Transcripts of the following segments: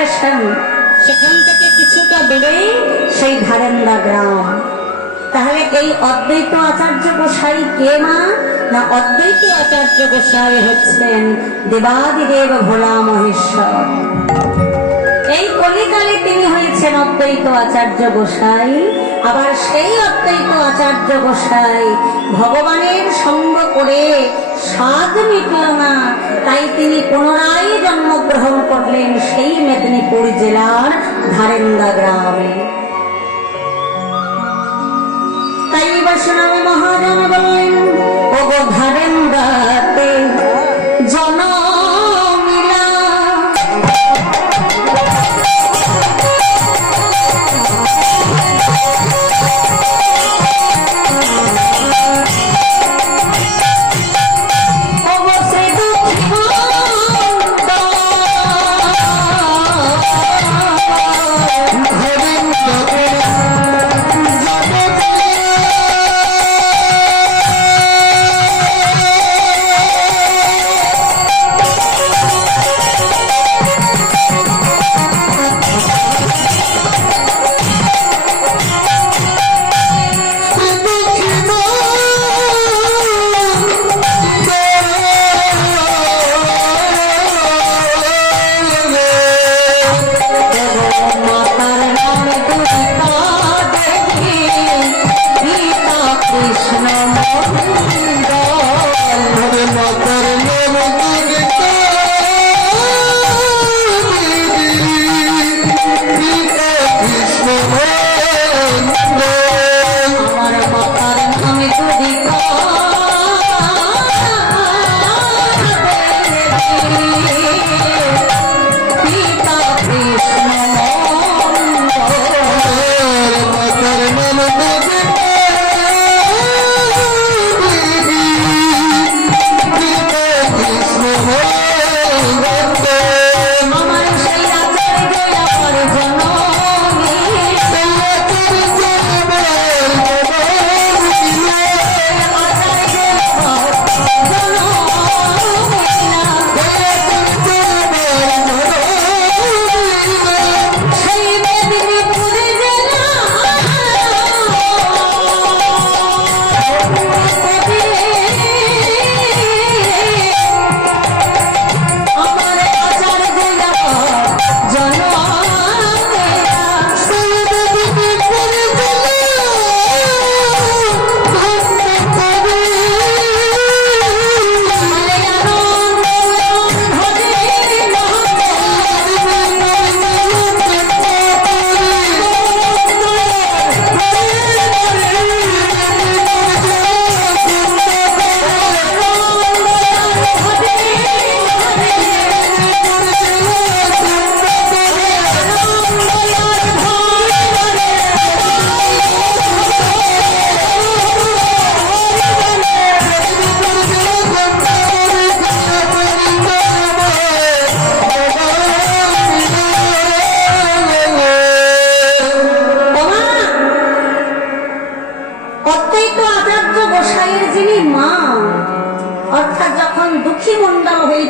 Station, সেখান থেকে কিছুটা দূরেই সেই ধারেন্দা গ্রাম। তাহলে এই অদ্বৈত আচার্য গোসাই কে মা? না, অদ্বৈত আচার্য গোসাই হচ্ছেন দেবাদিদেব ভোলা মহেশ্বর। এই কলিকালে তিনি হয়েছেন অদ্বৈত আচার্য গোসাই। আবার সেই অদ্বৈত আচার্য গোসাই ভগবানের সঙ্গ করে স্বাদ মিটল না, তাই তিনি পুনরায় জন্মগ্রহণ করলেন সেই মেদিনীপুর জেলার ধারেন্দা গ্রামে। তাই বৈষ্ণব মহাজন বললেন, ওগো ধারেন্দাতে জনমিলা,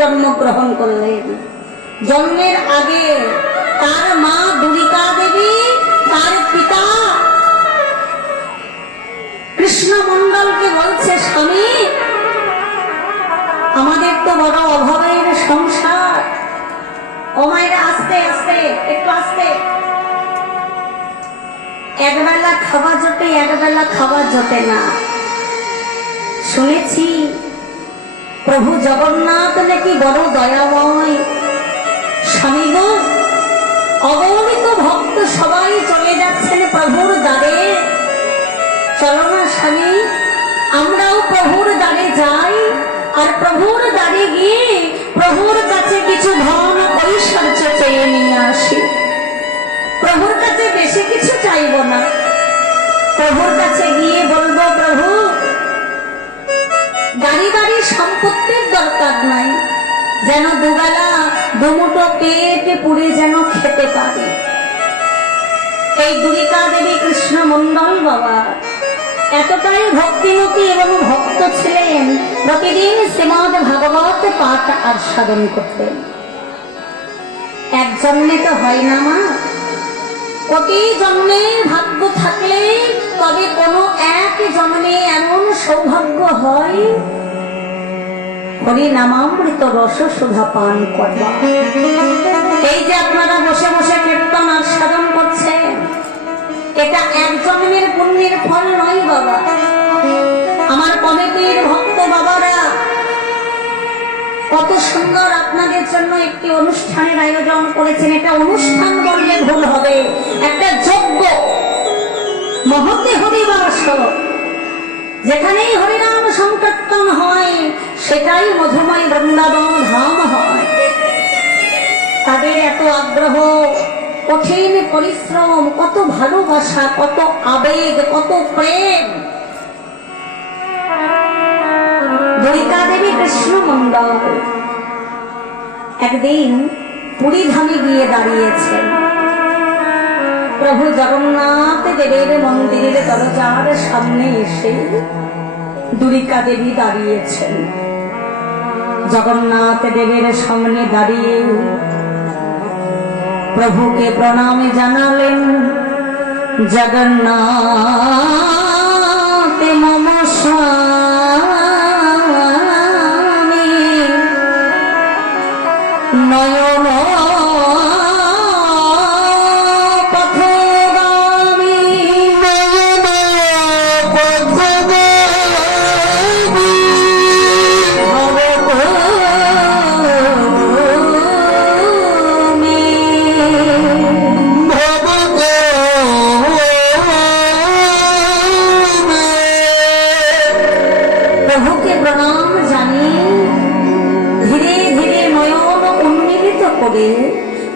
জন্মগ্রহণ করলেন। জন্মের আগে তার মা দুরিকা দেবী, তার পিতা কৃষ্ণ মন্ডলকে বলছে, স্বামী আমাদের তো বড় অভাবের সংসার, ও মায়ের আস্তে আস্তে একটু আস্তে, একবেলা খাবার জোটে একবেলা খাবার জোটে না। শুনেছি প্রভু জগন্নাথ নাকি বড় দয়াময়। স্বামী গো, অগণিত ভক্ত সবাই চলে যাচ্ছেন প্রভুর দ্বারে, চলো না স্বামী আমরাও প্রভুর দ্বারে যাই, আর প্রভুর দ্বারে গিয়ে প্রভুর কাছে কিছু ধন ঐশ্বর্য চেয়ে নিয়ে আসি। প্রভুর কাছে বেশি কিছু চাইব না, প্রভুর কাছে গিয়ে বলবো, প্রভু গাড়ি গাড়ি সম্পত্তির দরকার নাই, যেন দুবেলা দুমুঠো পেটে পুড়ে যেন খেতে পারে। এই দুরিকা দেবী কৃষ্ণ মন্ডল বাবা এতটাই ভক্তিমতী এবং ভক্ত ছিলেন, প্রতিদিন শ্রীমদ ভাগবত পাঠ আর সাধন করতেন। এক জন্মে তো হয় না মা, কোটি জন্মের ভাগ্য থাকলে তবে কোনো এক জন্মে এমন সৌভাগ্য হয় হরি নামামৃত রস সুধা পান করবা। এই যে আপনারা বসে বসে কীর্তন আর সাধন করছেন, এটা এক জন্মের পুণ্যের ফল নয় বাবা। আমার কমিটির ভক্ত বাবারা কত সুন্দর আপনাদের জন্য একটি অনুষ্ঠানের আয়োজন করেছেন। এটা অনুষ্ঠান বললে ভুল হবে, একটা যজ্ঞ, মহতে হরিবাস। যেখানেই হরিনাম সংকীর্তন হয় সেটাই মধুময় বৃন্দাবন ধাম হয়। তাদের এত আগ্রহ, কঠিন পরিশ্রম, কত ভালোবাসা, কত আবেগ, কত প্রেম। দ্বৈতা দেবী কৃষ্ণ মন্ডল একদিন পুরী ধামে গিয়ে দাঁড়িয়েছেন। প্রভু জগন্নাথ দেবের মন্দিরের দরজার সামনে এসে দুরিকা দেবী দাঁড়িয়েছেন। জগন্নাথ দেবের সামনে দাঁড়িয়ে প্রভুকে প্রণামে জানালেন, জগন্নাথ মম স্বামী নয়ন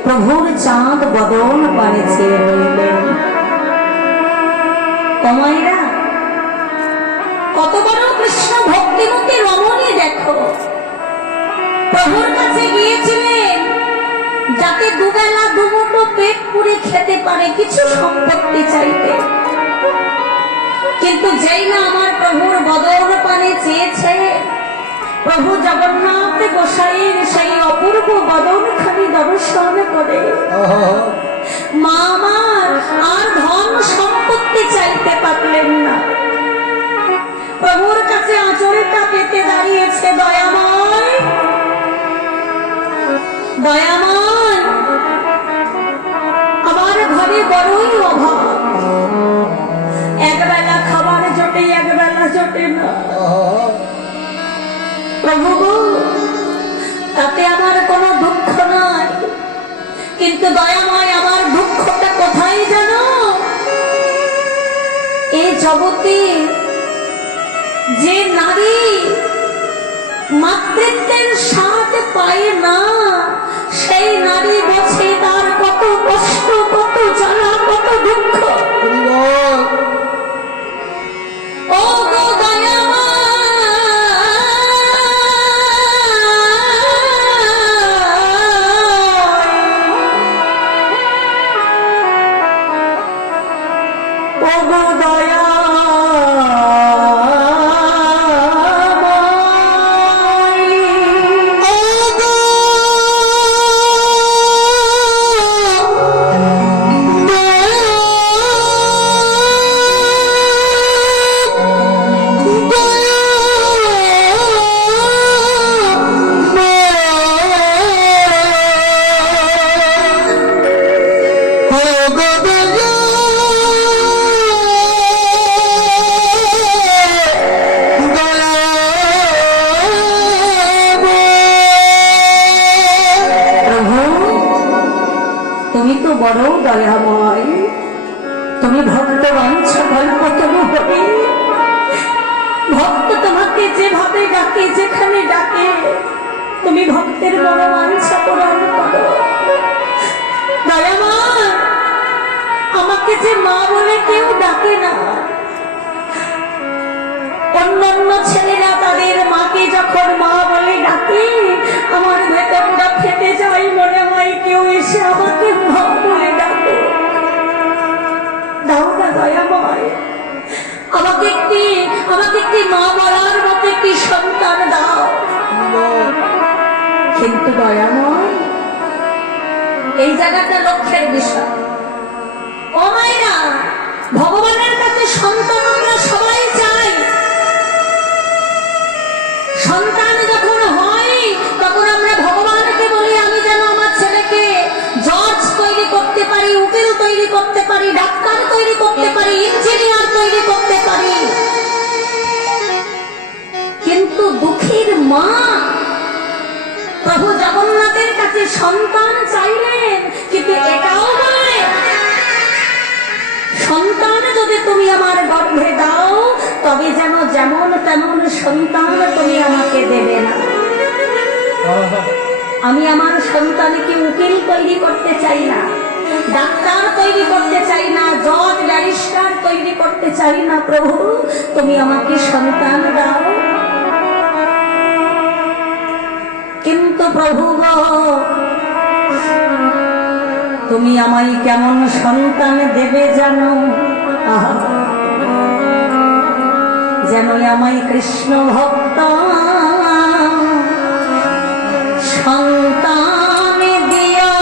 প্রভুর চাঁদ বদন পারেছে হইলেন। কমাইরা কত বড় কৃষ্ণ ভক্তিমতী রমণী দেখো, প্রভুর কাছে গিয়েছিলেন যাতে দুবেলা দুমুঠো পেট পুরে খেতে পারে, কিছু সম্পত্তি চাইতে। কিন্তু যেই না আমার প্রভুর বদন পানে চেয়েছে, প্রভু জগন্নাথ গোসাইয়ের সেই অপূর্ব বদন খানি দর্শন করে মা আমার আর ধন সম্পত্তি চাইতে পারলেন না। প্রভুর কাছে আঁচলটা পেতে দাঁড়িয়েছে, দয়াময় দয়াময়, আমার ঘরে বড়ই অভাব, একবেলা খাবার জোটে, একবেলা জোটে না। প্রভু তাতে আমার কোনো দুঃখ নাই, কিন্তু দয়াময় আমার দুঃখটা কোথায় জানো? এই জগতে যে নারী মাতৃত্বের স্বাদ পায় না, সেই নারী বোঝে তার কত কষ্ট, কত জ্বালা, কত দুঃখ। ও গো দয়াময়, বড় দয়াময়, তুমি ভক্ত বাঞ্ছা গল্প তুমি হবে। ভক্ত তোমাকে যেভাবে ডাকে, যেখানে ডাকে, তুমি ভক্তের বড় বাঞ্ছা পূরণ করো। দয়াময়, আমাকে যে মা বলে কেউ ডাকে না। অন্যান্য ছেলেরা তাদের মাকে যখন মা বলে ডাকে, আমার ভেতরটা ফেটে যায়, মনে হয় কেউ এসে আমাকে মা বলে ডাকো। দাও না দয়াময়, আমাকে একটি মা বলার মতো একটি সন্তান দাও। কিন্তু দয়াময়, এই জায়গাটা লক্ষ্যের বিষয়। ও মায়েরা, ভগবানের কাছে সন্তান আমরা সবাই চাই। সন্তান যখন হয় তখন আমরা ভগবানকে বলি, আমি যেন আমার ছেলেকে জজ তৈরি করতে পারি, উকিল তৈরি করতে পারি, ডাক্তার তৈরি করতে পারি, ইঞ্জিনিয়ার তৈরি করতে পারি। কিন্তু দুঃখীর মা প্রভু জগন্নাথের কাছে সন্তান চাইলেন, কিন্তু এটাও বলে, সন্তান যদি তুমি আমার গর্ভে দাও তবে যেন যেমন তেমন সন্তান তুমি আমাকে দেবে না। আমি আমার সন্তানকে উকিল তৈরি করতে চাই না, ডাক্তার তৈরি করতে চাই না, জজ ব্যারিস্টার তৈরি করতে চাই না। প্রভু তুমি আমাকে সন্তান দাও। কিন্তু প্রভু তুমি আমায় কেমন সন্তান দেবে জানো? যেন আমায় কৃষ্ণ ভক্ত সন্তান দিও।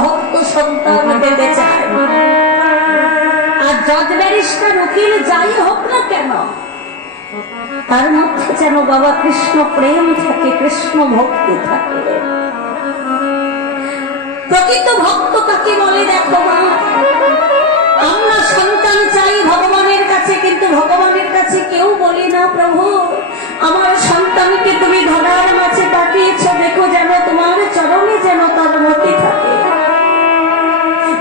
ভক্ত সন্তান পেতে চায়। আর জজ ব্যারিস্টার উকিল যাই হোক না কেন, তার মধ্যে যেন বাবা কৃষ্ণ প্রেম থাকে, কৃষ্ণ ভক্তি থাকে। প্রকৃত ভক্ত কাকে বলে দেখো মা, আমরা সন্তান চাই ভগবানের কাছে, কিন্তু ভগবানের কাছে কেউ বলি না প্রভু আমার সন্তানকে তুমি ধরার মাঝে পাঠিয়েছ, দেখো যেন তোমার চরণে যেন তার মতি থাকে,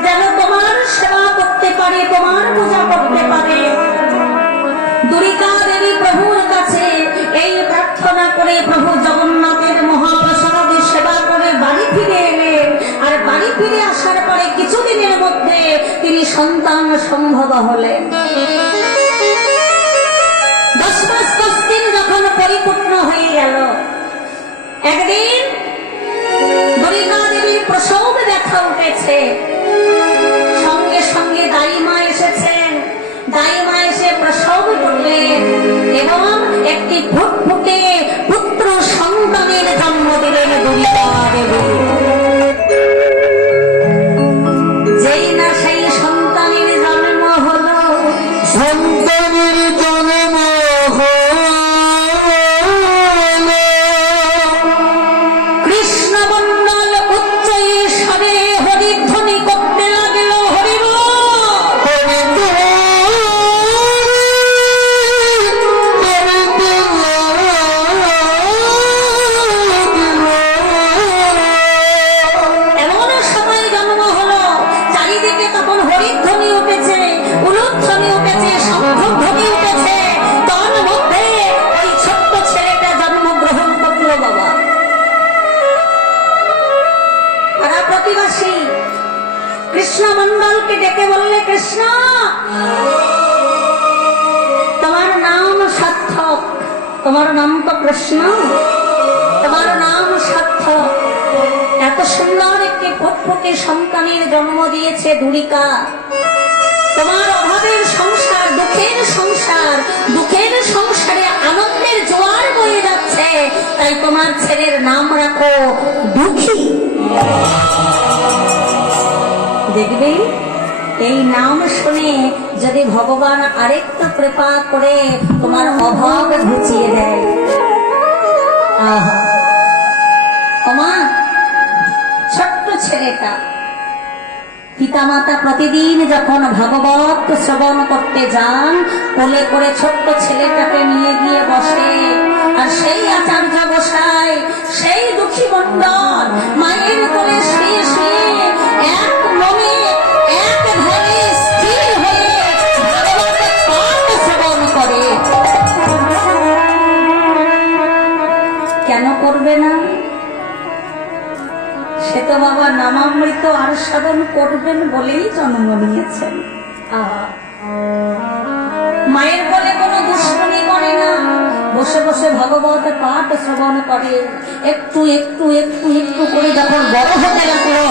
যেন তোমার সেবা করতে পারে, তোমার পূজা করতে পারে। দুর্গা দেবী প্রভুর কাছে এই প্রার্থনা করে প্রভু জগন্নাথের মহাপ্রসাদে সেবা করে বাড়ি ফিরে এলেন। আর বাড়ি ফিরে আসার পরে কিছুদিনের মধ্যে তিনি সন্তান সম্ভব হলেন। 10 মাস 10 দিন যখন পরিপূর্ণ হয়ে গেল, একদিন দুর্গা দেবীর প্রসব দেখা উঠেছে। সঙ্গে সঙ্গে দাইমা এসেছেন, দাইমা এসে প্রসব করলেন এবং একটি ফুটফুটে পুত্র সন্তানের জন্ম দিলেন দুর্গা দেবী। যেই না সেই সন্তানের জন্ম হলো, সন্তানের জন্ম কৃষ্ণ মণ্ডল উচ্চ স্বরে হরিধ্বনি করতে লাগল, হরি বল। এমন সময় জন্ম হলো, চারিদিকে তখন হরিধ্বনি উঠেছে, উলুধ্বনি উঠেছে, শঙ্খধ্বনি উঠেছে। তার মধ্যে ওই ছোট্ট ছেলেটা জন্মগ্রহণ করল বাবা। পাড়া প্রতিবাসী কৃষ্ণ মণ্ডলকে ডেকে বললে, কৃষ্ণ তোমার নাম সার্থক, তোমার নাম তো কৃষ্ণ, তোমার নাম সার্থক। এত সুন্দর একটি ফুটফুটে সন্তানের জন্ম দিয়েছে দুর্গা। তোমার অভাবের সংসার, দুঃখের সংসার, দুঃখের সংসারে আনন্দের জোয়ার বয়ে যাচ্ছে, তাই তোমার ছেলের নাম রাখো দুঃখী। দেখবে এই নাম শুনে যদি ভগবান আরেকটু কৃপা করে তোমার অভাব ঘুচিয়ে দেয়। আহা ওমা, ছোট্ট ছেলেটা পিতামাতা প্রতিদিন যখন ভাগবত শ্রবণ করতে যান, কোলে করে ছোট্ট ছেলেটাকে নিয়ে গিয়ে বসে। আর সেই আচার্য গোসাই, সেই দুঃখী মণ্ডল মায়ের কোলে শুয়ে শুয়ে এক মনে এক ধ্যানে স্থির হয়ে ভাগবতের পাঠ শ্রবণ করে। কেন করবে না? সে তো বাবা নামামৃত আর সাধন করবেন বলেই জন্ম নিয়েছেন। মায়ের বলে কোনো দুষ্কর্মী করে না, বসে বসে ভগবত পাঠ শ্রবণ করে। একটু একটু একটু একটু করে যখন বড় হতে লাগলো,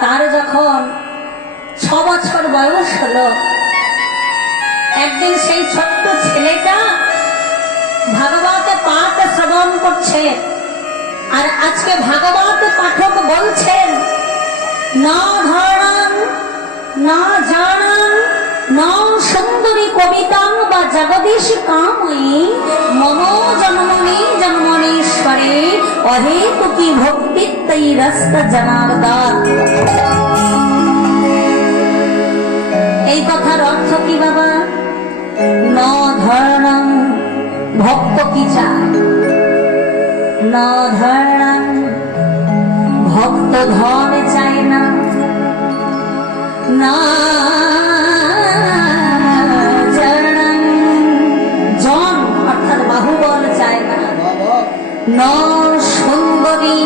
তার যখন 6 বছর বয়স হলো, একদিন সেই ছোট্ট ছেলেটা ভাগবত পাঠ শ্রবণ করছে। আর আজকে ভাগবত পাঠক বলছেন, না ধারণ না জানান না সুন্দরী কবিতাং বা জগদীশ কাময়ী মম জন্মনি জন্মনীশ্বরে অহেতুকি ভক্তি তৈ রস্ত জনার্দন। এই কথার অর্থ কি বাবা? ন ধরণং, ভক্ত কি চায়? ন ধরণং, ভক্ত ধন চায় না, না জনং, জন অর্থাৎ বাহুবল চায় না, ন সুন্দরী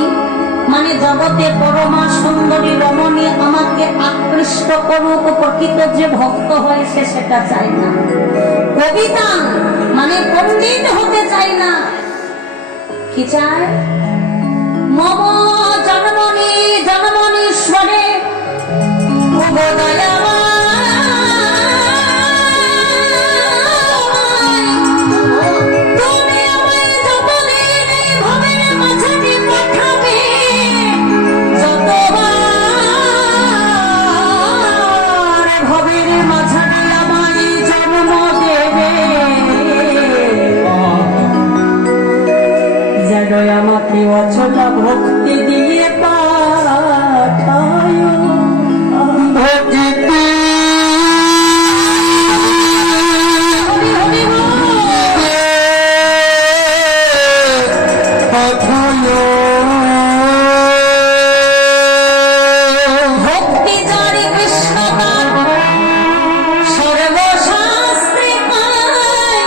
মানে জগতে পরমা সুন্দরী রমণী আমাকে আকৃষ্ট করুক, প্রকৃত যে ভক্ত হয় সে সেটা চায় না। কবিতা মানে পণ্ডিত হতে চায় না, কি চায়? মম জন্মনি জন্মনীশ্বরে তুমি আমায় যতদিন এই ভবের মাঝারি পাঠাও আমাকে অচলা ভক্তি দিয়ে পাঠায়। ভক্তি ভক্তি যারে কৃষ্ণ তার সর্বশাস্ত্রে পায়।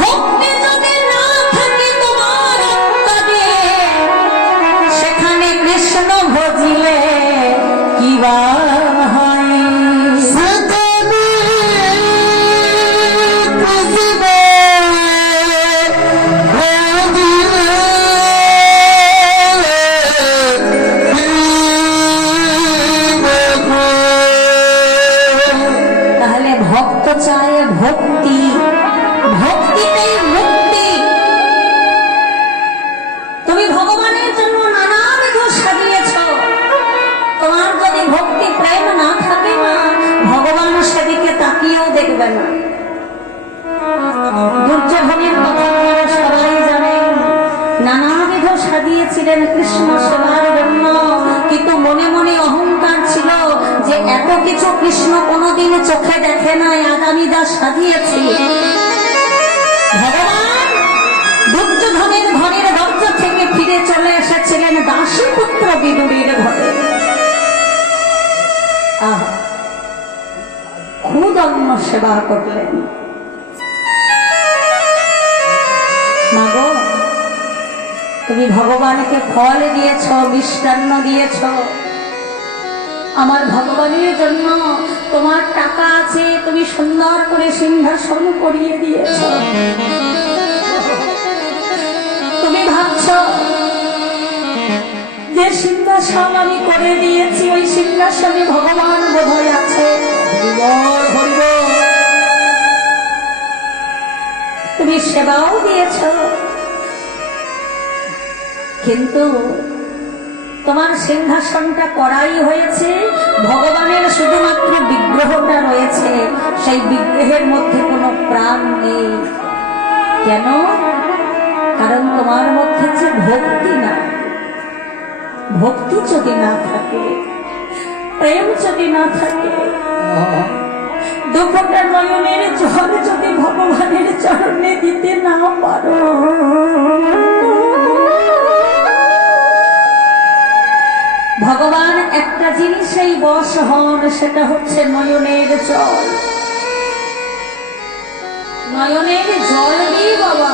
ভক্তি যদি না থাকে তোমার অন্তরে, সেখানে কৃষ্ণ ভজিলে কি বা হয়? তাহলে ভক্ত চায় ভক্তি, ভক্তিতেই মুক্তি। তুমি ভগবানের জন্য নানাবিধ সাজিয়েছ, তোমার যদি ভক্তি প্রেম না থাকে না, ভগবান সেদিকে তাকিয়েও দেখবে না। দুর্যোধনের কথা আপনারা সবাই জানেন, নানাবিধ সাজিয়েছিলেন কৃষ্ণ সেবার জন্য, কিন্তু মনে মনে অহংকার ছিল যে এত কিছু কৃষ্ণ কোনোদিন চোখে দেখে নাই, আজ আমি যা সাজিয়েছি। ভগবান দুর্যোধনের ঘরের দরজা থেকে ফিরে চলে এসেছিলেন দাসীপুত্র বিদুরের ঘরে। খুদ অন্ন সেবা করলেন। মাগো, তুমি ভগবানকে ফল দিয়েছ, মিষ্টান্ন দিয়েছ, আমার ভগবানের জন্য তোমার টাকা আছে, তুমি সুন্দর করে সিংহাসন করিয়ে দিয়েছ। তুমি ভাবছ যে সিংহাসন আমি করে দিয়েছি, ওই সিংহাসনে ভগবান বোধহয় আছে। তুমি সেবাও দিয়েছ, কিন্তু তোমার সিংহাসনটা করাই হয়েছে, ভগবানের শুধুমাত্র বিগ্রহটা রয়েছে, সেই বিগ্রহের মধ্যে কোনো প্রাণ নেই। কেন? কারণ তোমার মধ্যে যে ভক্তি না, ভক্তি যদি না থাকে, প্রেম যদি না থাকে, দুপুরটা নয়নের জল যদি ভগবানের চরণে দিতে না পারো, ভগবান একটা জিনিসেই বশ হন, সেটা হচ্ছে নয়নের জল। নয়নের জল নেই বাবা।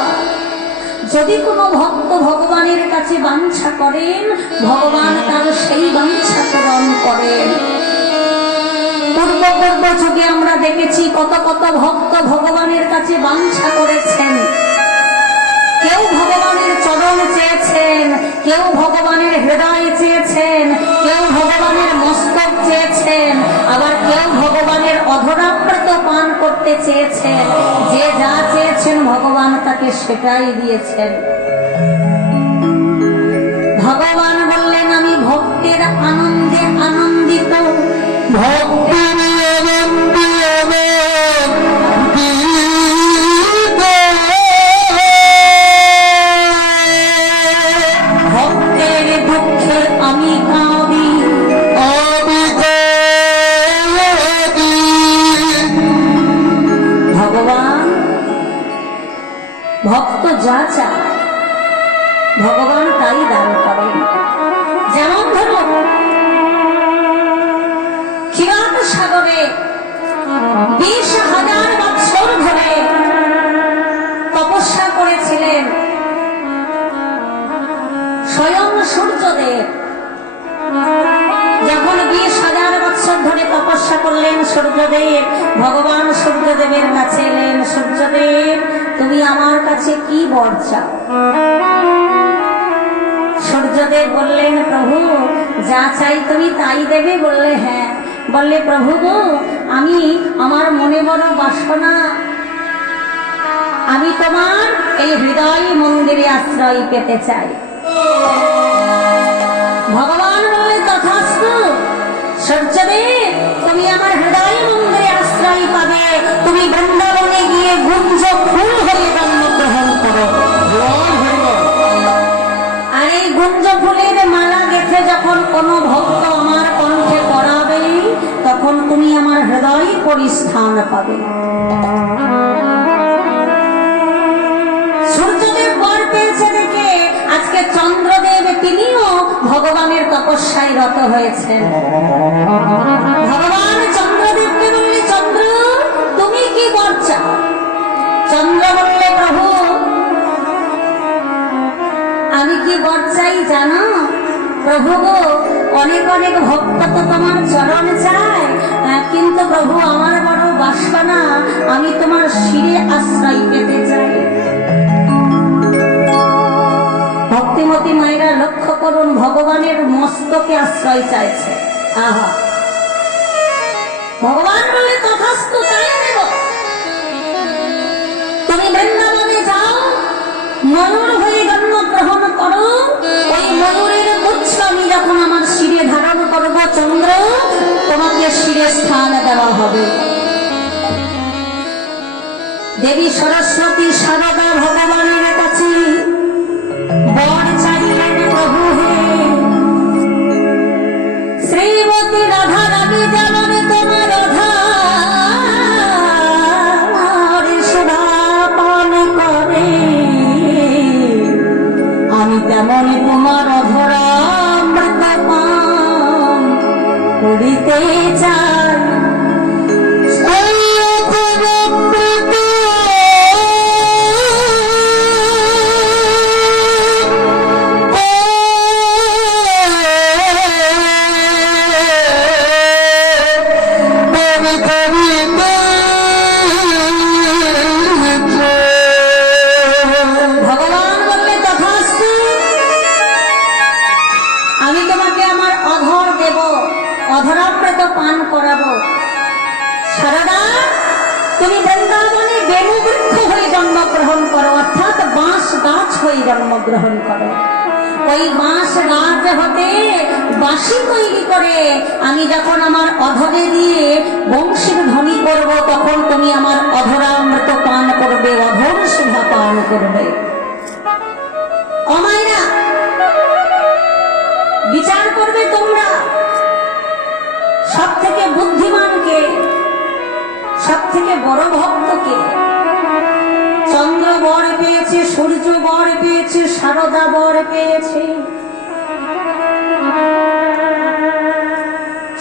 যদি কোনো ভক্ত ভগবানের কাছে বাঞ্ছা করেন, ভগবান তার সেই বাঞ্ছা পূরণ করেন। পূর্ব যুগে আমরা দেখেছি কত কত ভক্ত ভগবানের কাছে বাঞ্ছা করেছেন। কেউ ভগবানের চরণ চেয়েছেন, কেউ ভগবানের হৃদয় চেয়েছেন, কেউ ভগবানের মস্তক চেয়েছেন, আবার কেউ ভগবানের অধরামৃত পান করতে চেয়েছেন। যে যা চেয়েছেন ভগবান তাকে সেটাই দিয়েছেন। ভগবান বললেন, আমি ভক্তের আনন্দে আনন্দিত। ভক্তির আনন্দে ভক্তের দুঃখে আমি কাঁদি। ভগবান ভক্ত যা চায় ভগবান তাই দান করেন। যেমন ধরুন, ক্ষীরাত সাগরে 20,000 বৎসর ধরে তপস্যা করেছিলেন স্বয়ং সূর্যদেব। যখন 20,000 বৎসর ধরে তপস্যা করলেন সূর্যদেব, ভগবান সূর্যদেবের কাছে এলেন। সূর্যদেব, তুমি আমার কাছে কি বর চাও? সূর্যদেব বললেন, প্রভু যা চাই তুমি তাই দেবে। বললে হ্যাঁ। বললে, প্রভু গো, আমি আমার মনে বড় বাসনা, আমি তোমার এই হৃদয় মন্দিরে আশ্রয় পেতে চাই। ভগবান বললেন, তথাস্তু। সূর্যদেব, তুমি আমার হৃদয় মন্দিরে আশ্রয় পাবে, তুমি বৃন্দাবনে গিয়ে গুঞ্জ ফুল হয়ে জন্মগ্রহণ করো। স্থান পাবে। সূর্যদেব বর পেয়েছে দেখে আজকে চন্দ্রদেব তিনিও ভগবানের তপস্যায় রত হয়েছেন। ভগবান চন্দ্রদেবকে বললে, চন্দ্র তুমি কি বর চাও? চন্দ্র বললে, প্রভু আমি কি বর চাই জানো? প্রভু গো, অনেক অনেক ভক্ত তো তোমার চরণ চায়, কিন্তু প্রভু আমার বড় বাসনা, আমি তোমার শিরে আশ্রয় পেতে চাই। ভক্তিমতী মায়েরা লক্ষ্য করুন, ভগবানের মস্তকে আশ্রয় চাইছে। আহা, ভগবান বলে তথাস্তু, তাই দেব। তুমি বৃন্দাবনে যাও, ময়ূর হয়ে জন্মগ্রহণ করো, ওই ময়ূরের গুচ্ছ আমি যখন আমার শিরে ধারণ করবো চন্দ্র, তোমাকে শিরে স্থান দেওয়া হবে। দেবী সরস্বতী সারদা ভগবানের কাছে বর চাইলেন, প্রভু হে শ্রীমতী রাধা রানী যেমন তোমার রাধার সুধা পান করে, আমি তেমন তোমার অধরামৃত পান করিতে চাই। ভগবান বললে তথাস্তু, আমি তোমাকে আমার অধর দেব, অধরামৃত পান করাবো। সারদা, তুমি বৃন্দাবনে বেণু বৃক্ষ হয়ে জন্মগ্রহণ করো, অর্থাৎ বাঁশ গাছ হয়ে জন্মগ্রহণ করো। ওই বাঁশ গাছ হতে বাঁশি তৈরি করে আমি যখন আমার অধরে দিয়ে বংশীর ধ্বনি করব, তখন তুমি আমার অধরামৃত পান করবে, অধর সুধা পান করবে। অমাইরা, বিচার করবে তোমরা, সব থেকে বুদ্ধিমানকে, সব থেকে বড় ভক্তকে? চন্দ্র বর পেয়েছে, সূর্য বর পেয়েছে, সারদা বর পেয়েছে,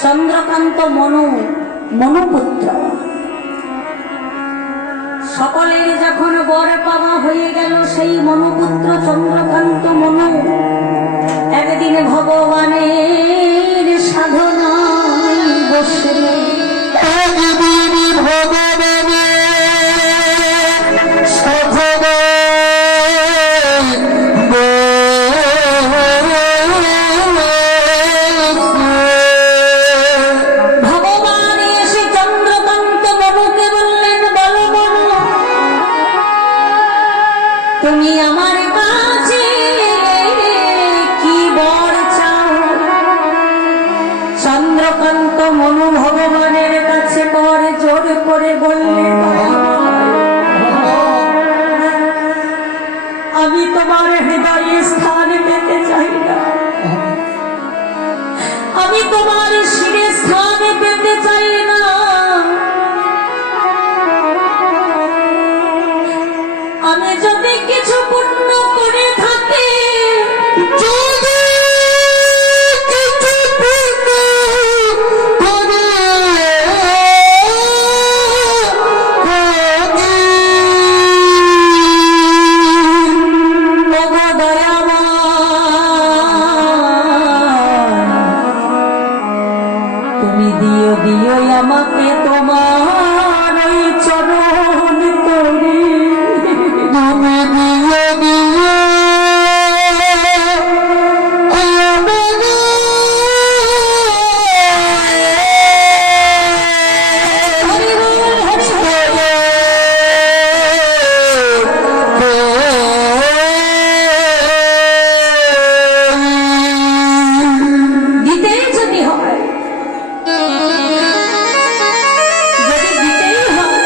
চন্দ্রকান্ত মনুপুত্র। সকলের যখন বর পাওয়া হয়ে গেল, সেই মনুপুত্র চন্দ্রকান্ত মনু একদিন ভগবানের সাধনায় বসলেন। একদিন ভগবানের সাধনায় ভগবান এসে চন্দ্রকান্ত মনুকে বললেন, বলো মনু, তুমি আমার কাছে কি বর চাও? চন্দ্রকান্ত মনু ভগবানের কাছে বর জোর করে বললেন, আমি তোমার হৃদয়ে স্থান পেতে চাই না, আমি তোমার শিরে স্থান পেতে চাই না, আমি যদি কিছু পুণ্য করে থাকি, যদি কিছু পুণ্য করে ওগো দয়াময়, তুমি দিও দিও আমাকে তোমার ওই চরণ তরি। তুমি দিয়ে দিয়ে হরি বল, হরি বল। দিতেই যদি হয়, যদি দিতেই হয়,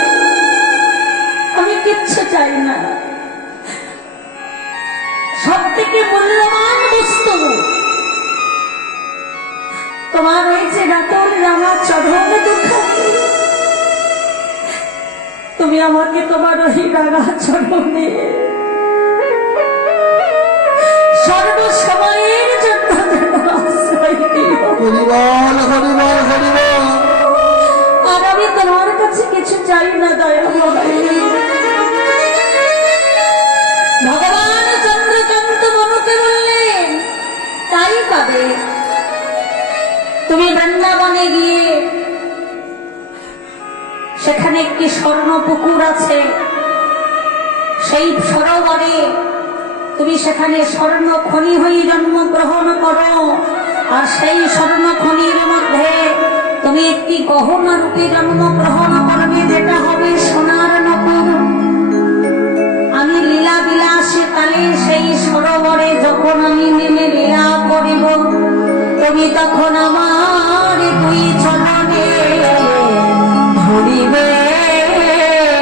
আমি কিচ্ছু চাই না। সব থেকে মূল্যবান বস্তু তোমার রয়েছে রাতল রাঙা চরণ দুখানি, তুমি আমাকে তোমার ওই রাঙা চরণে সর্বসময়ের জন্য যেন আশ্রয় দিও। হরিবল হরিবল হরিবল। আর আমি তোমার কাছে কিছু চাই না দয়াময়। ভগবান চন্দ্রকান্ত মনুকে বললেন তাই পাবে। তুমি বৃন্দাবনে গিয়ে সেখানে একটি স্বর্ণ পুকুর আছে, সেই সরোবরে তুমি সেখানে স্বর্ণ খনি হয়ে জন্মগ্রহণ করো। আর সেই স্বর্ণ খনির মধ্যে তুমি একটি গহনা রূপে জন্মগ্রহণ করবে, যেটা হবে সোনার নপুর। আমি লীলা বিলাসে কালে সেই সরোবরে যখন আমি নেমে লীলা করিব, তুমি তখন আমার দুই চরণে ধরিবে।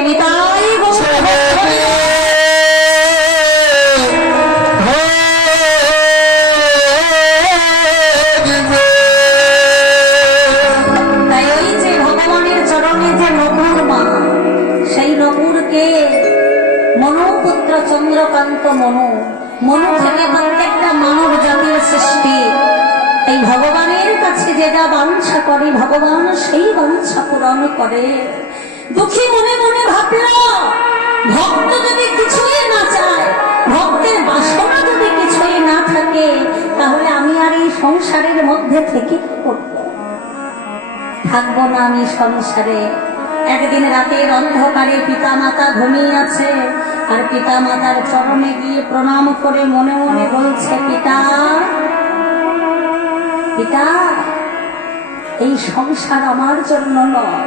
নিতাই গৌর তাই ওই যে ভগবানের চরণে যে নপুর মা, সেই নপুরকে মনুপুত্র চন্দ্রকান্ত মনু, মনু থেকে প্রত্যেকটা মানব জাতির সৃষ্টি। এই ভগবানের কাছে যেটা বাঞ্ছা করে ভগবান সেই বাঞ্ছা পূরণ করে। দুঃখী মনে মনে ভাবল, ভক্ত যদি কিছুই না চায়, ভক্তের বাসনা যদি কিছুই না থাকে, তাহলে আমি আর এই সংসারের মধ্যে থেকে কি করব? থাকবো না আমি সংসারে। একদিন রাতের অন্ধকারে পিতা মাতা ঘুমিয়ে আছে, আর পিতা মাতার চরণে গিয়ে প্রণাম করে মনে মনে বলছে, পিতা পিতা, এই সংসার আমার জন্য নয়।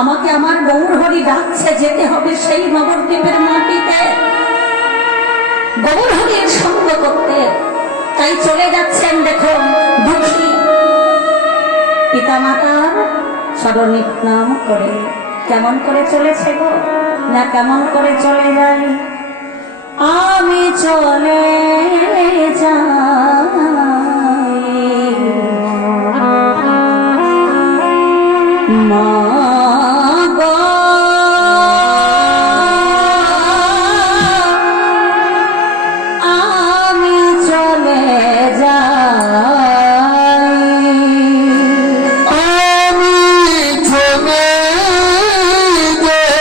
আমাকে আমার গৌরহরি ডাকছে, যেতে হবে সেই নবদ্বীপের মাটিতে গৌরহরির সঙ্গ করতে। তাই চলে যাচ্ছেন। দেখুন দুঃখী পিতা মাতার চরণে প্রণাম করে কেমন করে চলেছে গো, না কেমন করে চলে যাই। আমি চলে যাই মা গো, আমি চলে যাই। আমি চলে যাই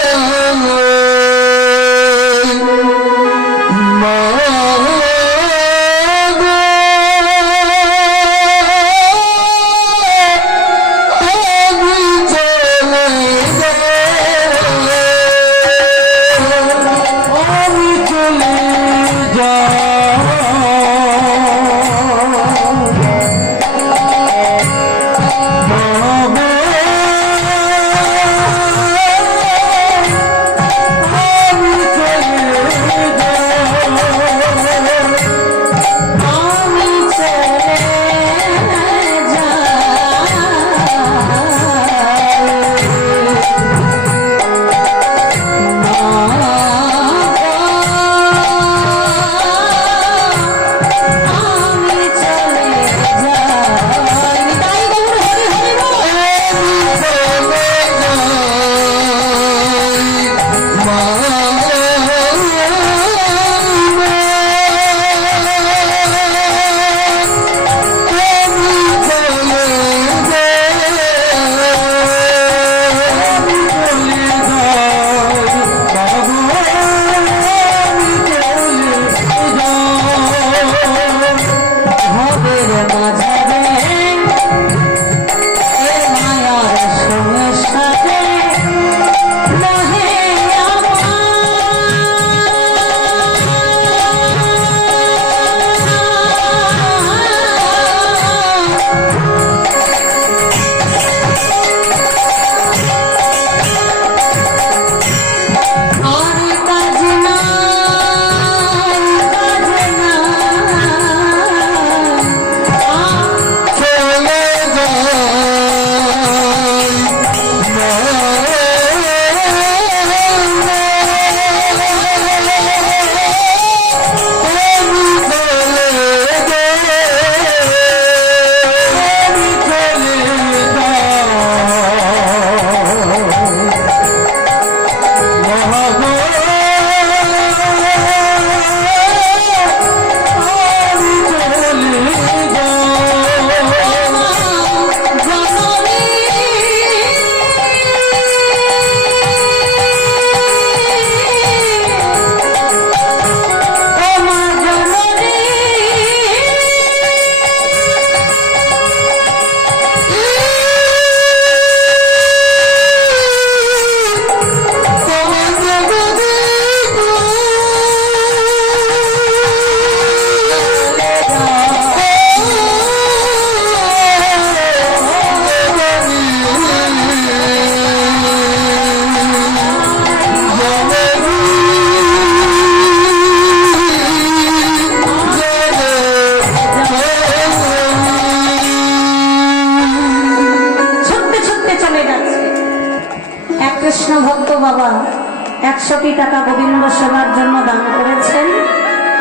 50 টাকা গোবিন্দ সেবার জন্য দান করেছেন।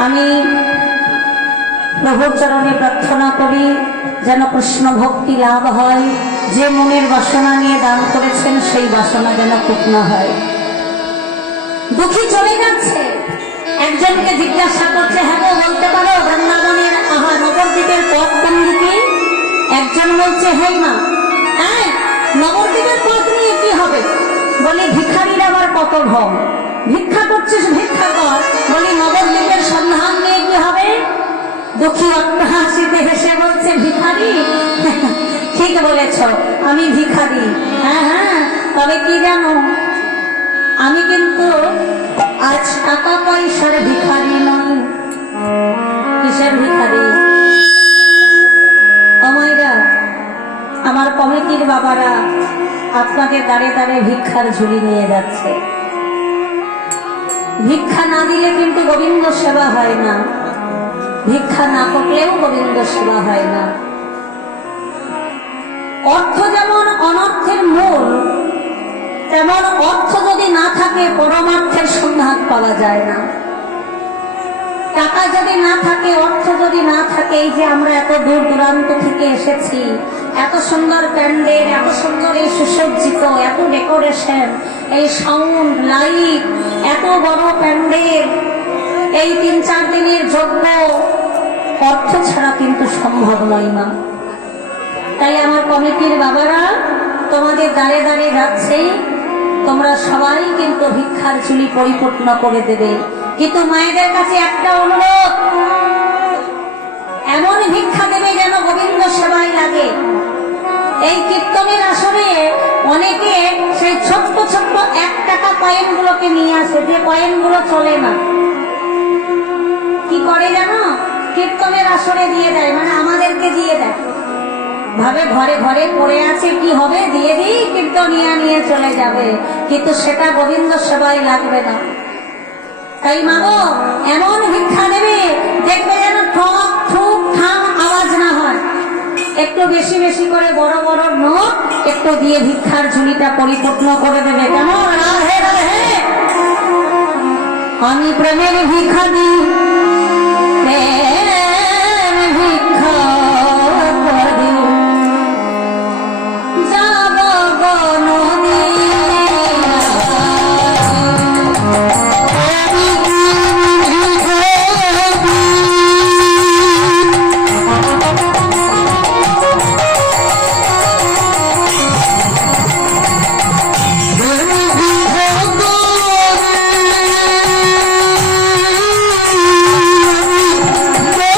আমি প্রভুর চরণে প্রার্থনা করি যেন কৃষ্ণ ভক্তি লাভ হয়, যে মনের বাসনা নিয়ে দান করেছেন সেই বাসনা যেন পূর্ণ হয়। দুঃখী চলে যাচ্ছে, একজনকে জিজ্ঞাসা করছে, হ্যাঁ গো বলতে পারো বৃন্দাবনের নবদ্বীপের পথ কোন দিকে? একজন বলছে, হ্যাঁ মা, হ্যাঁ নবদ্বীপের পথ নিয়ে কি হবে? বলি ভিখারির আবার কত ঢং, ভিক্ষা করছিস ভিক্ষা কর। বলি নবদ্বীপের সন্ধান নিয়ে কি হবে? দুঃখী হাসিতে হেসে বলছে, ভিখারি? ঠিক বলেছ, আমি ভিখারি। হ্যাঁ হ্যাঁ, তবে কি জানো, আমি কিন্তু আজ টাকা পয়সার ভিখারি নই। কিসের ভিখারি? অমাইরা, আমার কমিটির বাবারা আপনাকে দাঁড়ে দাঁড়ে ভিক্ষার ঝুলি নিয়ে যাচ্ছে। ভিক্ষা না দিলে কিন্তু গোবিন্দ সেবা হয় না, ভিক্ষা না করলেও গোবিন্দ সেবা হয় না। অর্থ যেমন অনর্থের মূল, তেমন অর্থ যদি না থাকে পরমার্থের সন্ধান পাওয়া যায় না। টাকা যদি না থাকে, অর্থ যদি না থাকে, এই যে আমরা এত দূর দূরান্ত থেকে এসেছি, এত সুন্দর প্যান্ডেল, এত সুন্দর এই সুসজ্জিত, এত ডেকোরেশন, এই সাউন্ড লাইট, এত বড় প্যান্ডেল, এই 3-4 দিনের যজ্ঞ, অর্থ ছাড়া কিন্তু সম্ভব নয় মা। তাই আমার কমিটির বাবারা তোমাদের দাঁড়ে দাঁড়ে যাচ্ছে, তোমরা সবাই কিন্তু ভিক্ষার ঝুলি পরিপূর্ণ করে দেবে। কিন্তু মায়েদের কাছে একটা অনুরোধ, এমন ভিক্ষা দেবে যেন গোবিন্দ সেবায় লাগে। এই কীর্তনের আসরে অনেকে সেই ছোট্ট ছোট্ট 1 টাকা কয়েন গুলোকে নিয়ে আসে, যে কয়েন গুলো চলে না। কি করে জানো? কীর্তনের আসরে দিয়ে দেয়, মানে আমাদেরকে দিয়ে দেয়, ভাবে ঘরে ঘরে পড়ে আছে, কি হবে, দিয়ে দিই, কীর্তনিয়া নিয়ে চলে যাবে। কিন্তু সেটা গোবিন্দ সেবায় লাগবে না। তাই মাগো, এমন ভিক্ষা দেবে দেখবে যেন ঠক ঠুক ঠাম আওয়াজ না হয়। একটু বেশি বেশি করে বড় বড় নোট একটু দিয়ে ভিক্ষার ঝুলিটা পরিপূর্ণ করে দেবে। কেমন? রাধে রাধে, আমি প্রেমের ভিক্ষা দিই, প্রেম ভিক্ষা করি, যাব বনদী Thank you.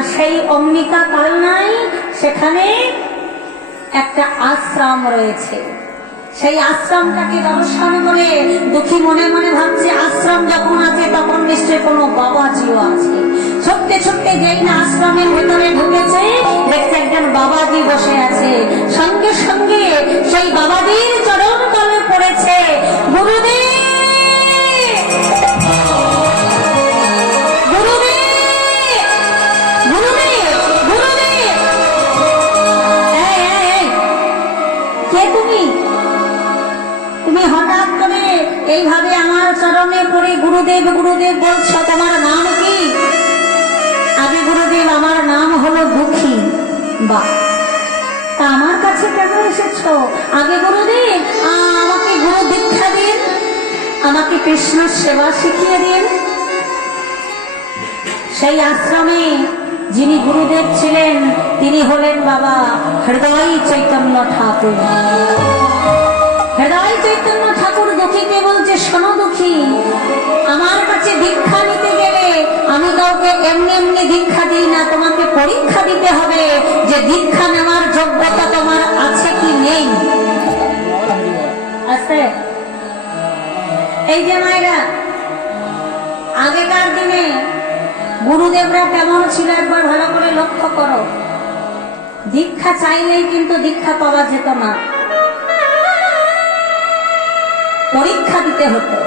আর সেই অম্বিকা কালনায় সেখানে একটা আশ্রম রয়েছে। সেই আশ্রমটাকে দর্শন করে দুঃখী মনে মনে ভাবছে আশ্রম যখন আছে তখন নিশ্চয়ই কোনো বাবাজিও আছে। ছুটতে ছুটতে যেই না আশ্রমের ভেতরে ঢুকেছে, দেখছে একজন বাবাজি বসে আছে। সঙ্গে সঙ্গে সেই বাবাজির চরণ তলে পড়েছে, গুরুদেব গুরুদেব গুরুদেব গুরুদেব। এই, এই, এই, কে তুমি? তুমি হঠাৎ করে এইভাবে আমার চরণে পড়ে গুরুদেব গুরুদেব বলছো, তোমার নাম কি? আগে গুরুদেব আমার নাম হলো দুঃখী। বা তা আমার কাছে কেন এসেছো? আগে গুরুদেব আমাকে গুরু দীক্ষা দিন, আমাকে কৃষ্ণ সেবা শিখিয়ে দিন। সেই আশ্রমে যিনি গুরুদেব ছিলেন তিনি হলেন বাবা হৃদয় চৈতন্য ঠাকুর। হৃদয় চৈতন্য ঠাকুর দুঃখীকে বলছে, শোনো দুঃখী, আমার কাছে দীক্ষা নিতে গেলে আমি কাউকে এমনি এমনি দীক্ষা দিই না, তোমাকে পরীক্ষা দিতে হবে যে দীক্ষা নেওয়ার যোগ্যতা তোমার আছে কি নেই। আছে? এই যে মায়েরা, আগেকার দিনে গুরুদেবরা কেমন ছিল একবার ভালো করে লক্ষ্য করো। দীক্ষা চাইলেই কিন্তু দীক্ষা পাওয়া যেত না, পরীক্ষা দিতে হতো।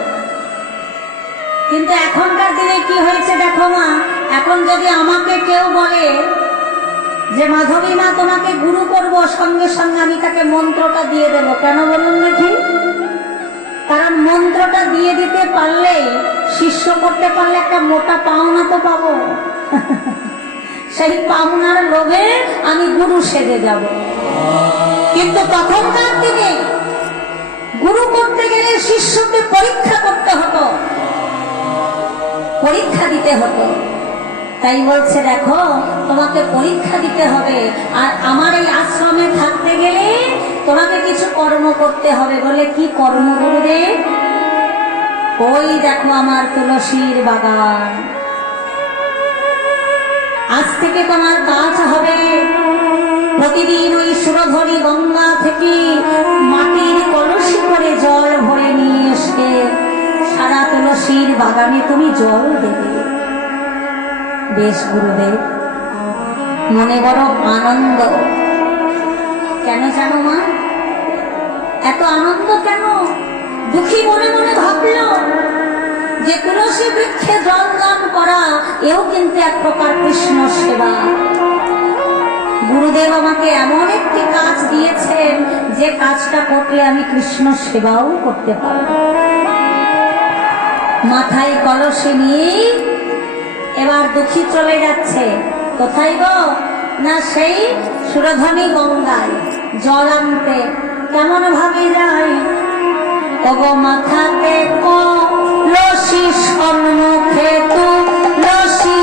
কিন্তু এখনকার দিনে কি হয়েছে দেখো মা, এখন যদি আমাকে কেউ বলে যে মাধবী মা তোমাকে গুরু করব, সঙ্গে সঙ্গে আমি তাকে মন্ত্রটা দিয়ে দেব। কেন বলুন দেখি? কারণ মন্ত্রটা দিয়ে দিতে পারলে, শিষ্য করতে পারলে একটা মোটা পাওনা তো পাবো। সেই পাওনার লোভে আমি গুরু সেজে যাব। কিন্তু তখনকার দিনে গুরু করতে গেলে শিষ্যকে পরীক্ষা করতে হতো, পরীক্ষা দিতে হতো। তাই বলছে দেখো, তোমাকে পরীক্ষা দিতে হবে, আর আমার এই আশ্রমে থাকতে গেলে তোমাকে কিছু কর্ম করতে হবে। বলে কি কর্ম গুরুদেব? ওই দেখো আমার তুলসীর বাগান, আজ থেকে তোমার কাজ হবে প্রতিদিন ওই সুরধরী গঙ্গা থেকে মাটির কলসি করে জল ভরে নিয়ে এসে সারা তুলসীর বাগানে তুমি জল দেবে। বেশ গুরুদেব, মনে বড় আনন্দ। কেন জানো মা এত আনন্দ কেন? দুঃখী মনে মনে ভাবল যে তুলসী বৃক্ষে জল দান করা এও কিন্তু এক প্রকার কৃষ্ণ সেবা। গুরুদেব আমাকে এমন একটি কাজ দিয়েছেন যে কাজটা করলে আমি কৃষ্ণ সেবাও করতে পারব। মাথায় কলসি নিয়ে এবার দুঃখী চলে যাচ্ছে। কোথায় গো? না সেই সুরধনী গঙ্গায় জল আনতে। কেমন ভাবে যায়? ওগো মাথাতে কলসি, সম্মুখে তুলসী,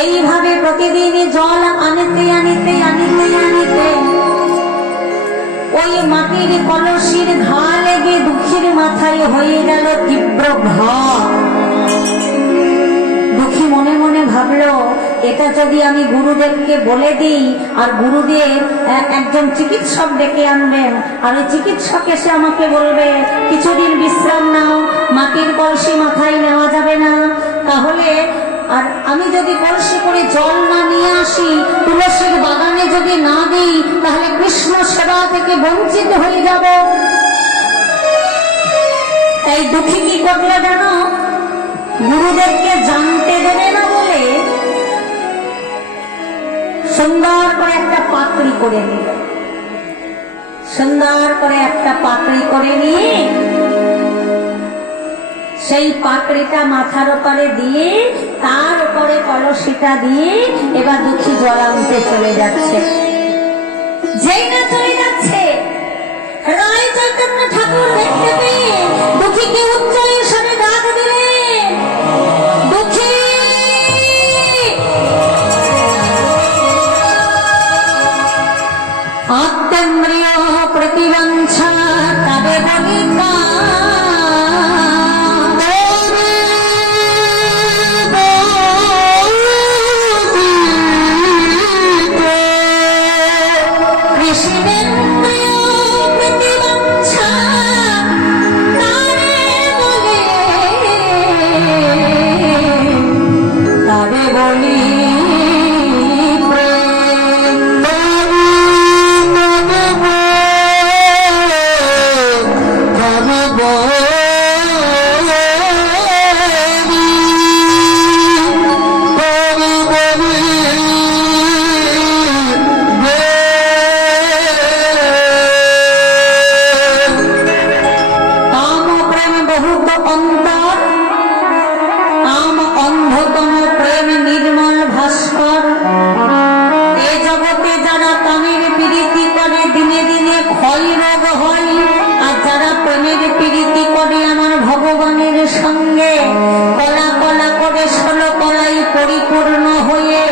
এইভাবে প্রতিদিন জল আনিতে আনিতে আনিতে আনিতে ওই মাটির কলসির ঘা লেগে দুঃখীর মাথায় হয়ে গেল তীব্র ঘা। মনে মনে ভাবলো, এটা যদি আমি গুরুদেবকে বলে দিই, আর গুরুদেব একজন চিকিৎসক ডেকে আনবেন, আর ওই চিকিৎসক এসে আমাকে বলবে কিছুদিন বিশ্রাম নাও, মাটির কলসি মাথায় নেওয়া যাবে না, তাহলে আর আমি যদি কলসি করে জল না নিয়ে আসি, তুলসীর বাগানে যদি না দিই, তাহলে কৃষ্ণ সেবা থেকে বঞ্চিত হয়ে যাব। তাই দুঃখী কি করলো জানো? গুরুদেবকে জানতে দেবে না বলে সুন্দর করে একটা পাকড়ি করে নিল। সুন্দর করে একটা পাকড়ি করে নিয়ে সেই পাকড়িটা মাথার ওপরে দিয়ে, তার উপরে কলসিটা দিয়ে এবার দুঃখী জল আনতে চলে যাচ্ছে। যেই না চলে যাচ্ছে, রায় চৈতন্য ঠাকুর দেখতে পেয়ে দুঃখীকে উচ্চ স্বরে ডাক দিলেন, দুঃখী আত্মেন্দ্রিয় প্রতিবঞ্ছা তবে বলিকা সঙ্গে কলা কলা করে 16 কলাই পরিপূর্ণ হয়ে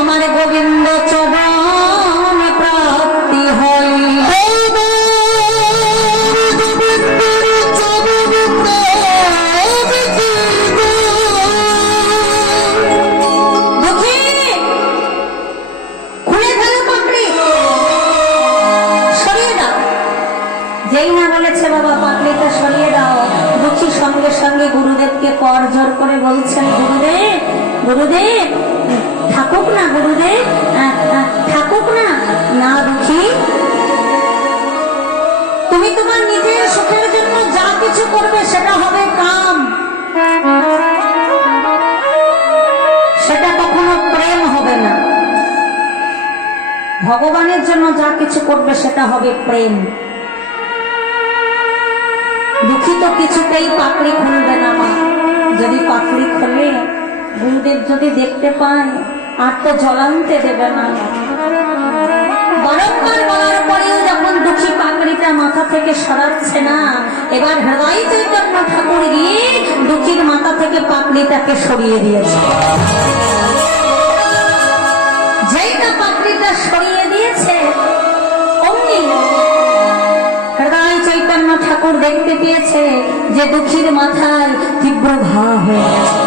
আমার গোবিন্দ চরণ প্রাপ্তি হয়। যেই না বলেছে বাবা পাগড়িটা সরিয়ে দাও, দুঃখী সঙ্গে সঙ্গে গুরুদেবকে কর জোর করে বলছেন, গুরুদেব গুরুদেব থাকুক না, গুরুদেব থাকুক না। না দুঃখী, তুমি তোমার নিজের সুখের জন্য যা কিছু করবে সেটা হবে কাম, সেটা কখনো প্রেম হবে না। ভগবানের জন্য যা কিছু করবে সেটা হবে প্রেম। দুঃখী তো কিছুতেই পাকড়ি খুলবে না মা। যদি পাকড়ি খোলে, গুরুদেব যদি দেখতে পায়, আর তো জলান্তে দেবে না। বারংবার বলার পরেও যখন দুঃখী পাকড়িটা মাথা থেকে সরাচ্ছে না, এবার হৃদয় চৈতন্য ঠাকুর গিয়ে দুঃখীর মাথা থেকে পাকড়িটাকে সরিয়ে দিয়েছে। যেই না পাকড়িটা সরিয়ে দিয়েছে, অমনি হৃদয় চৈতন্য ঠাকুর দেখতে পেয়েছে যে দুঃখীর মাথায় তীব্র ঘা হয়ে গেছে।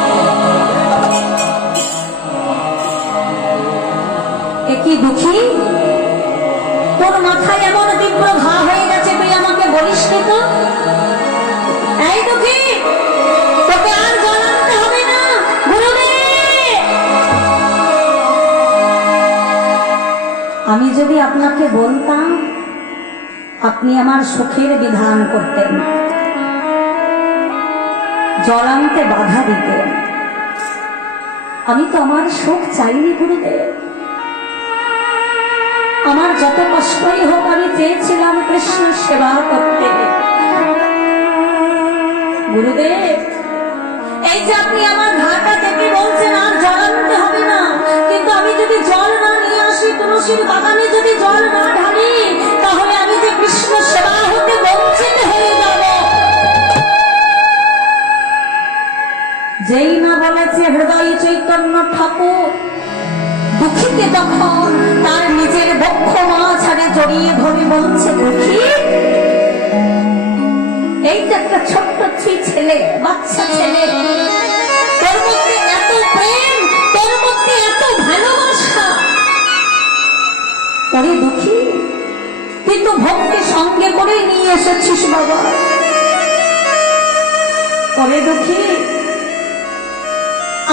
একই দুঃখী, তোর মাথায় এমন তীব্র ঘা হয়ে গেছে, তুই আমাকে বলিস নি তো? এই দুঃখী, তোকে আর জল আনতে হবে না, গুরুদেব। আমি যদি আপনাকে বলতাম, আপনি আমার সুখের বিধান করতেন, জল আনতে বাধা দিতেন। আমি তো আমার সুখ চাইনি গুরুদেব। আমার যত কষ্টই হোক, আমি চেয়েছিলাম কৃষ্ণ সেবা করতে। গুরুদেব, এই যে আপনি আমার ঘাটা দেখে বলছেন আর জল আনতে হবে না, কিন্তু আমি যদি জল না নিয়ে আসি, তুলসীর বাগানে যদি জল না ঢালি, তাহলে আমি যে কৃষ্ণ সেবা হতে বঞ্চিত হয়ে যাব। যেই না বলেছে হৃদয় চৈতন্য ঠাকুর, দুঃখীকে তখন তার নিজের বক্ষ মাঝারে জড়িয়ে ধরে বলছে, দুঃখী, এই যে একটা ছোট্ট ছেলে, বাচ্চা ছেলে, তোর মধ্যে এত প্রেম, সঙ্গে করে নিয়ে এসেছিস বাবা। পরে দুঃখী,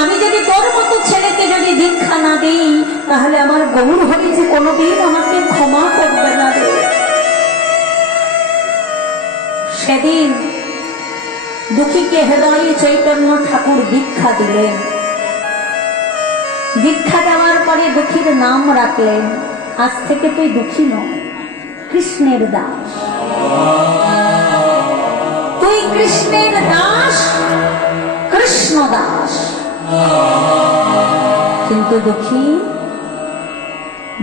আমি যদি তোর মতো ছেলেকে যদি দীক্ষা না দিই তাহলে আমার গৌর হরি যে কোনোদিন আমাকে ক্ষমা করবে না রে। সেদিন দুঃখীকে হৃদয়ে চৈতন্য ঠাকুর দীক্ষা দিলেন। দীক্ষা দেওয়ার পরে দুঃখীর নাম রাখলেন, আজ থেকে তুই দুঃখী নয়, কৃষ্ণের দাস। তুই কৃষ্ণের দাস, কৃষ্ণ দাস। কিন্তু দুঃখী,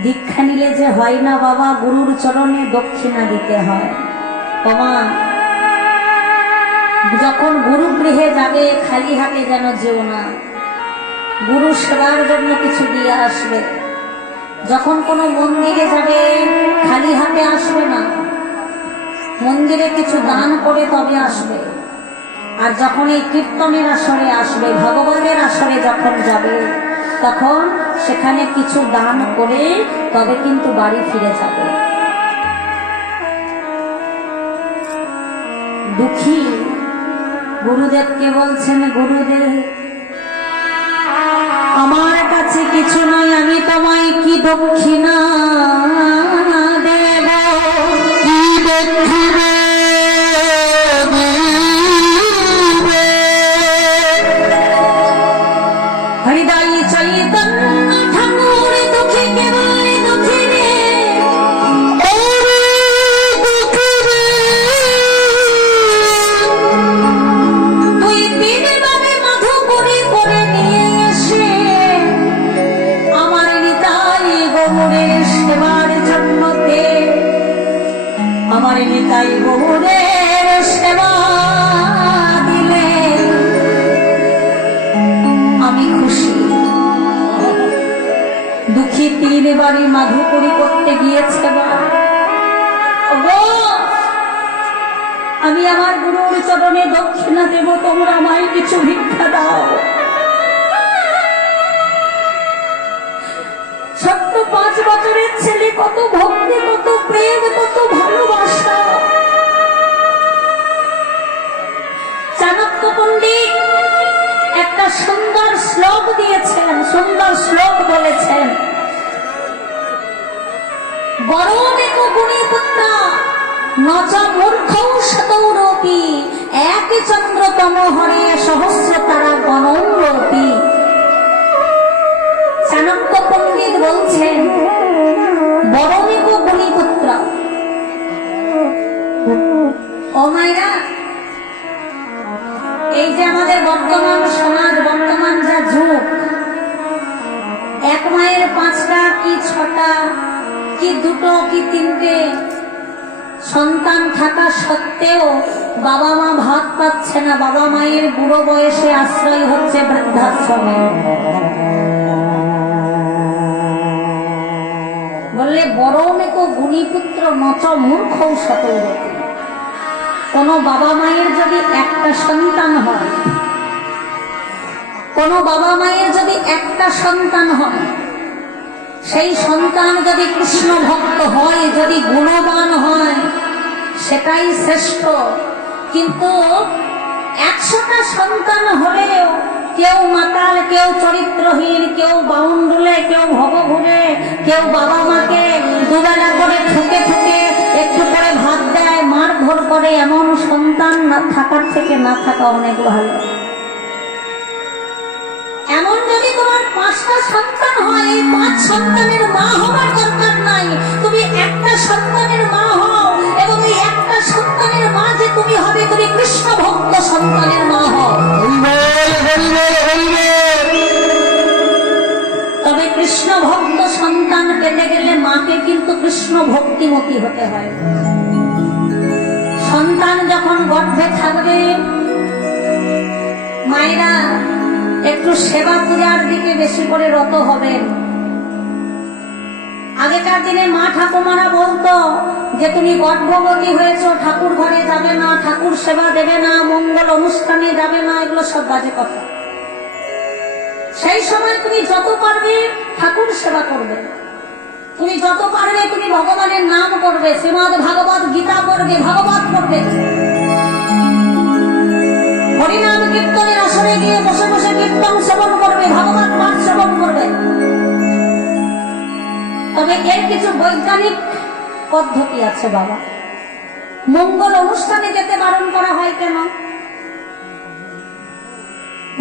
দীক্ষা নিলে যে হয় না বাবা, গুরুর চরণে দক্ষিণা দিতে হয়। তোমা যখন গুরু গৃহে যাবে খালি হাতে যেন যেও না, গুরু সেবার জন্য কিছু দিয়ে আসবে। যখন কোনো মন্দিরে যাবে খালি হাতে আসবে না, মন্দিরে কিছু দান করে তবে আসবে। আর যখন এই কীর্তনের আসরে আসবে, ভগবানের আসরে যখন যাবে, তখন সেখানে কিছু দান করে তবে কিন্তু বাড়ি ফিরে যাবে। দুঃখী গুরুদেবকে বলছেন, গুরুদেব আমার কাছে কিছু নয়, আমি তোমায় কি দক্ষিণা দেব? কি দক্ষিণা দিবে? হৃদয় চৈতন্য ঠাকুর দুঃখীকে বলে, দুঃখী রে, ওরে দুঃখী রে, তুই তিনবারে মধু করে নিয়ে এসে আমার নিতাই গৌরের সেবার জন্য দে। আমার নিতাই গৌরের সেবা দিলে আমি খুশি। দুঃখী তিনবারই মাধুকরী করতে গিয়েছে। আমি আমার গুরুর চরণে দক্ষিণা দেব, তোমরা আমায় কিছু ভিক্ষা দাও। ছোট্ট 5 বছরের ছেলে, কত ভক্তি, কত প্রেম, কত ভালোবাসা। চাণক্য পণ্ডিত একটা সুন্দর শ্লোক দিয়েছেন, সুন্দর শ্লোক বলেছেন, বরমেক গুণীপুত্র নচ মূর্খৌ শতৌরপি এক চন্দ্রতম হরে সহস্র তারা গণৌরপি। চাণক্য পণ্ডিত বলছেন, বরমেক গুণীপুত্র। ও মায়েরা, এই যে আমাদের বর্তমান সমাজ, বর্তমান যা যুগ, এক মায়ের 5টা কি 6টা কি 2টো কি 3টে সন্তান থাকা সত্ত্বেও বাবা মা ভাত পাচ্ছে না। বাবা মায়ের বুড়ো বয়সে আশ্রয় হচ্ছে বৃদ্ধাশ্রমে। বললে বরমেক গুণীপুত্র নচ মূর্খৌ শতৌরপি। কোন বাবা মায়ের যদি একটা সন্তান হয়, কোন বাবা মায়ের যদি একটা সন্তান হয়, সেই সন্তান যদি কৃষ্ণ ভক্ত হয়, যদি গুণবান হয়, সেটাই শ্রেষ্ঠ। কিন্তু 100টা সন্তান হলেও কেউ মাতাল, কেউ চরিত্রহীন, কেউ বাউন্ডুলে, কেউ ভবঘুরে, কেউ বাবা মাকে দুবেলা করে ঠুকে ঠুকে একটু করে ভাত দেয়, মারধর করে, এমন সন্তান না থাকার থেকে না থাকা অনেক ভালো। এমন যদি তোমার 5টা সন্তান হয়, এই 5 সন্তানের মা হওয়ার দরকার নাই, তুমি একটা সন্তানের মা হও, এবং এই একটা সন্তানের মা যে তুমি হবে, তুমি কৃষ্ণ ভক্ত সন্তানের মা হও। তবে কৃষ্ণ ভক্ত সন্তান পেতে গেলে মাকে কিন্তু কৃষ্ণ ভক্তিমতী হতে হয়। সন্তান যখন গর্ভে থাকবে, মায়েরা একটু সেবা পূজার দিকে বেশি করে রত হবেন। আগেকার দিনে মা ঠাকুমারা বলতো যে তুমি গর্ভবতী হয়েছ, ঠাকুর ঘরে যাবে না, ঠাকুর সেবা দেবে না, মঙ্গল অনুষ্ঠানে যাবে না, এগুলো সব বাজে কথা। সেই সময় তুমি যত পারবে ঠাকুর সেবা করবে, তুমি যত পারবে তুমি ভগবানের নাম করবে, শ্রীমদ ভাগবত গীতা পড়বে, ভাগবত পড়বে, হরিনাম কীর্তনের আসরে গিয়ে বসে বসে কীর্তন শ্রবণ করবে, ভাগবত পাঠ শ্রবণ করবে। তবে এর কিছু বৈজ্ঞানিক পদ্ধতি আছে বাবা। মঙ্গল অনুষ্ঠানে যেতে বারণ করা হয় কেন?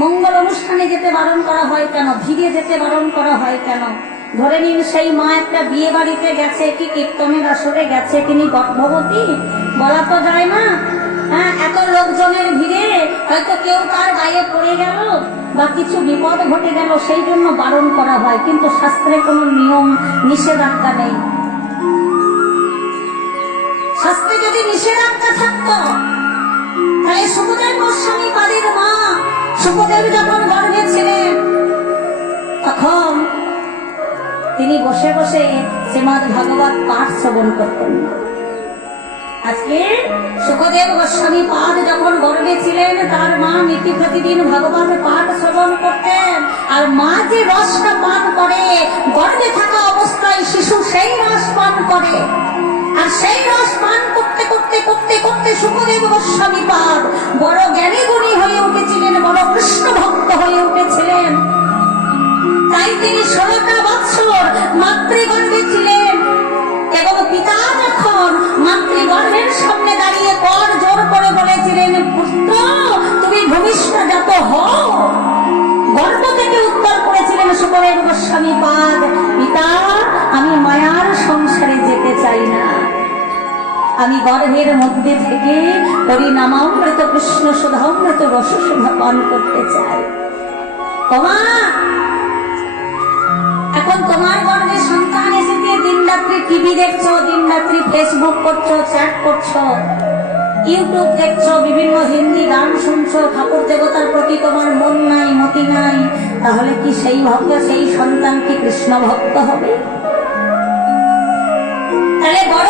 মঙ্গল অনুষ্ঠানে যেতে বারণ করা হয় কেন? ভিড়ে যেতে বারণ করা হয় কেন? ধরে নিন সেই মা একটা বিয়ে বাড়িতে গেছে, কি কীর্তনের আসরে গেছে, তিনি গর্ভবতী, বলা তো যায় না। হ্যাঁ, এত লোকজনের ভিড়ে হয়তো কেউ তার গায়ে পড়ে গেল বা কিছু বিপদ ঘটে গেল, সেই জন্য বারণ করা হয়, কিন্তু শাস্ত্রে কোনো নিয়ম নিষেধাজ্ঞা নেই। শাস্ত্রে যদি নিষেধাজ্ঞা থাকতো তাহলে সুখদেব গোস্বামী পাদের মা সুখদেব যখন গর্ভে ছিলেন তখন তিনি বসে বসে শ্রীমদ ভাগবত পাঠ শ্রবণ করতেন। আজকে সুখদেব গোস্বামী পাদ যখন গর্ভে ছিলেন তার মা নীতি প্রতিদিন ভাগবত পাঠ শ্রবণ করতেন। আর মা যে রসটা পান করে গর্ভে থাকা অবস্থায় শিশু সেই রস পান করে, আর সেই রস পান করতে করতে করতে করতে সুখদেব গোস্বামী পাদ বড় জ্ঞানী গুণী হয়ে উঠেছিলেন, বড় কৃষ্ণ ভক্ত হয়ে উঠেছিলেন। তাই তিনি 16টা বৎসর মাতৃগর্ভে ছিলেন এবং পিতা যখন মাতৃগর্ভের সামনে দাঁড়িয়ে কর জোর করে বলেছিলেন, পুত্র তুমি ভূমিষ্ঠ জাত হও, গর্ভ থেকে উত্তর করেছিলেন সুখদেব গোস্বামী পাদ, পিতা আমি মায়ার সংসারে যেতে চাই না, আমি গর্ভের মধ্যে থেকে হরিনামামৃত কৃষ্ণ সুধামৃত রসসুধা পান করতে চাই। তোমা এখন তোমার গর্ভে সন্তান এসেছে, দিন রাত্রি টিভি দেখছো, দিন রাত্রি ফেসবুক করছো, চ্যাট করছো, ইউটিউব দেখছো, বিভিন্ন হিন্দি গান শুনছো, ঠাকুর দেবতার প্রতি তোমার মন নাই, মতি নাই, তাহলে কি সেই ভক্ত, সেই সন্তান কি কৃষ্ণ ভক্ত হবে? তাহলে বড়